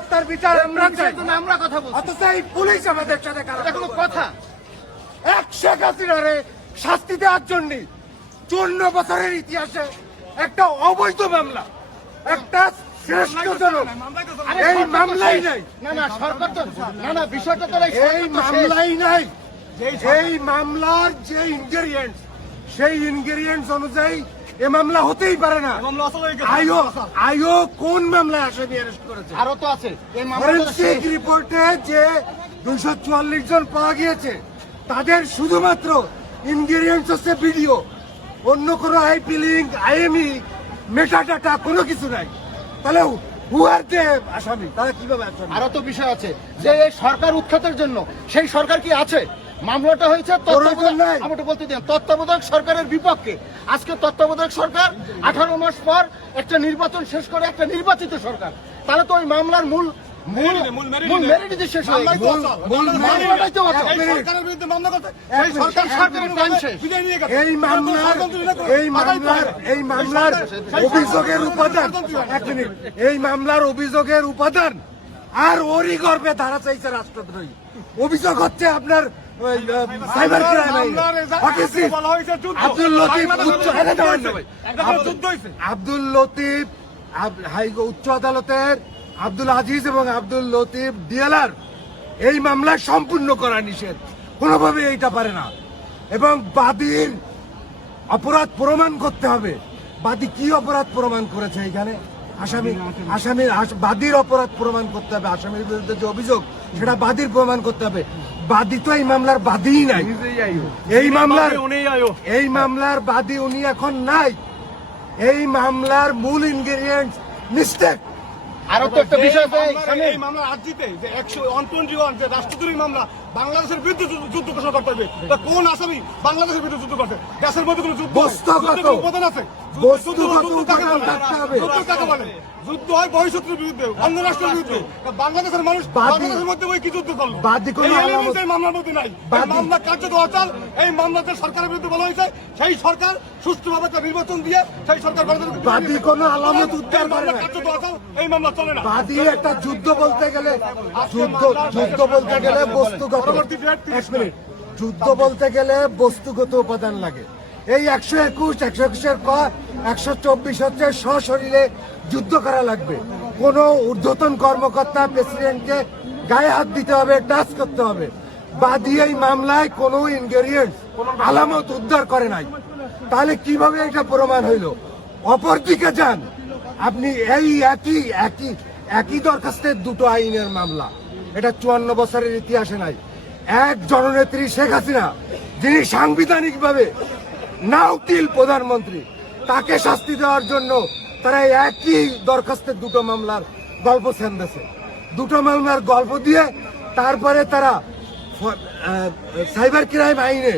গণহত্যার বিচার আমরা চাই, আমরা কথা বলছি, অথচ এই পুলিশ আমাদের সাথে এটা কোনো কথা? এক শেখ হাসিনারে শাস্তি দেওয়ার জন্য 54 বছরের ইতিহাসে একটা অবৈধ মামলা, একটা শ্রেষ্ঠজনক এই মামলাই নাই। না না, সরকার তো না বিষয়টা তো এই মামলাই নাই। এই মামলার যে ইনগ্রেডিয়েন্টস, সেই ইনগ্রেডিয়েন্টস অনুযায়ী এ মামলা হতেই পারে না। আইও কোন মামলায় আসামি অ্যারেস্ট করেছে? আরো তো আছে এই ফরেনসিক রিপোর্টে যে 244 জন পাওয়া গিয়েছে, তাদের শুধুমাত্র ইনগ্রেডিয়েন্টস হচ্ছে ভিডিও, অন্য কোনো আইপি লিঙ্ক, আইএমই, মেটাডাটা কোনো কিছু নাই। তাহলে হুয়ার যে আসামি, তারা কিভাবে আসামি? আরো তো বিষয় আছে যে এই সরকার উৎখাতের জন্য সেই সরকার কি আছে? মামলাটা হয়েছে তত্ত্বাবধায়ক সরকারের বিপক্ষে। আজকে তত্ত্বাবধায়ক সরকার 18 মাস পর একটা নির্বাচন শেষ করে একটা নির্বাচিত সরকার, তাহলে তো ওই মামলার মূল মেরিট শেষ হয়ে গেছে। এই মামলার অভিযোগের উপাদান আর ওরই গর্বে ধারা চাইছে রাষ্ট্রদ্রোহী। অভিযোগ হচ্ছে আপনার সাইবার ক্রাইম আব্দুল লতিফ উচ্চ আদালতের আব্দুল আজিজ এবং আব্দুল লতিফ ডিএলআর এই মামলা সম্পূর্ণ করা নিষেধ, কোনোভাবে এইটা পারে না। এবং বাদীর অপরাধ প্রমাণ করতে হবে। বাদী কি অপরাধ প্রমাণ করেছে? এখানে বাদীর অপরাধ প্রমাণ করতে হবে। আসামির বিরুদ্ধে যে অভিযোগ, সেটা বাদীর প্রমাণ করতে হবে। বাদী তো এই মামলার বাদীই নাই। এই মামলার বাদী উনি এখন নাই। এই মামলার মূল ইনগ্রেডিয়েন্টস মিস্টেক। আরো তো একটা বিষয় আছে, এই মামলা আর্জিতে যে 121 যে রাষ্ট্রদ্রোহী মামলা, বাংলাদেশের বিরুদ্ধে যুদ্ধ ঘোষণা করতে হবে। কোন আসামি বাংলাদেশের বিরুদ্ধে যুদ্ধ করছে? দেশের মধ্যে কোনো যুদ্ধ উপাদান আছে? যুদ্ধ হয় বহিঃশত্রুর বিরুদ্ধে, অন্য রাষ্ট্রের বিরুদ্ধে। বাংলাদেশের মানুষ বাংলাদেশের মধ্যে ওই কি যুদ্ধ করলো? মামলার মধ্যে নাই। মামলা কার্যত অচল। এই মামলাতে সরকারের বিরুদ্ধে বলা হয়েছে সেই সরকার সুষ্ঠুভাবে একটা নির্বাচন দিয়ে সেই সরকার বাদী কোনো আলামত উদ্ধার করে না। কার্যত অচল, এই মামলা চলে না। বাদী একটা যুদ্ধ বলতে গেলে বস্তুগত উপাদান লাগে। এই 121 ক 124 হচ্ছে সশরীরে যুদ্ধ করা লাগবে। কোন ঊর্ধ্বতন কর্মকর্তা প্রেসিডেন্টকে গায়ে হাত দিতে হবে, টাচ করতে হবে। বাদী এই মামলায় কোনো ইনগ্রেডিয়েন্টস, আলামত উদ্ধার করে নাই। তাহলে কিভাবে এটা প্রমাণ হইল? অপরদিকে যান আপনি, এই একই দরখাস্তের দুটো আইনের মামলা। এটা 54 বছরের ইতিহাসে নাই। এক জননেত্রী শেখ হাসিনা, যিনি সাংবিধানিকভাবে নাউটিল প্রধানমন্ত্রী, তাকে শাস্তি দেওয়ার জন্য তারা একই দরখাস্তের দুটো মামলার গল্প ছেন্দেছে। দুটো মামলার গল্প দিয়ে তারপরে তারা সাইবার ক্রাইম আইনে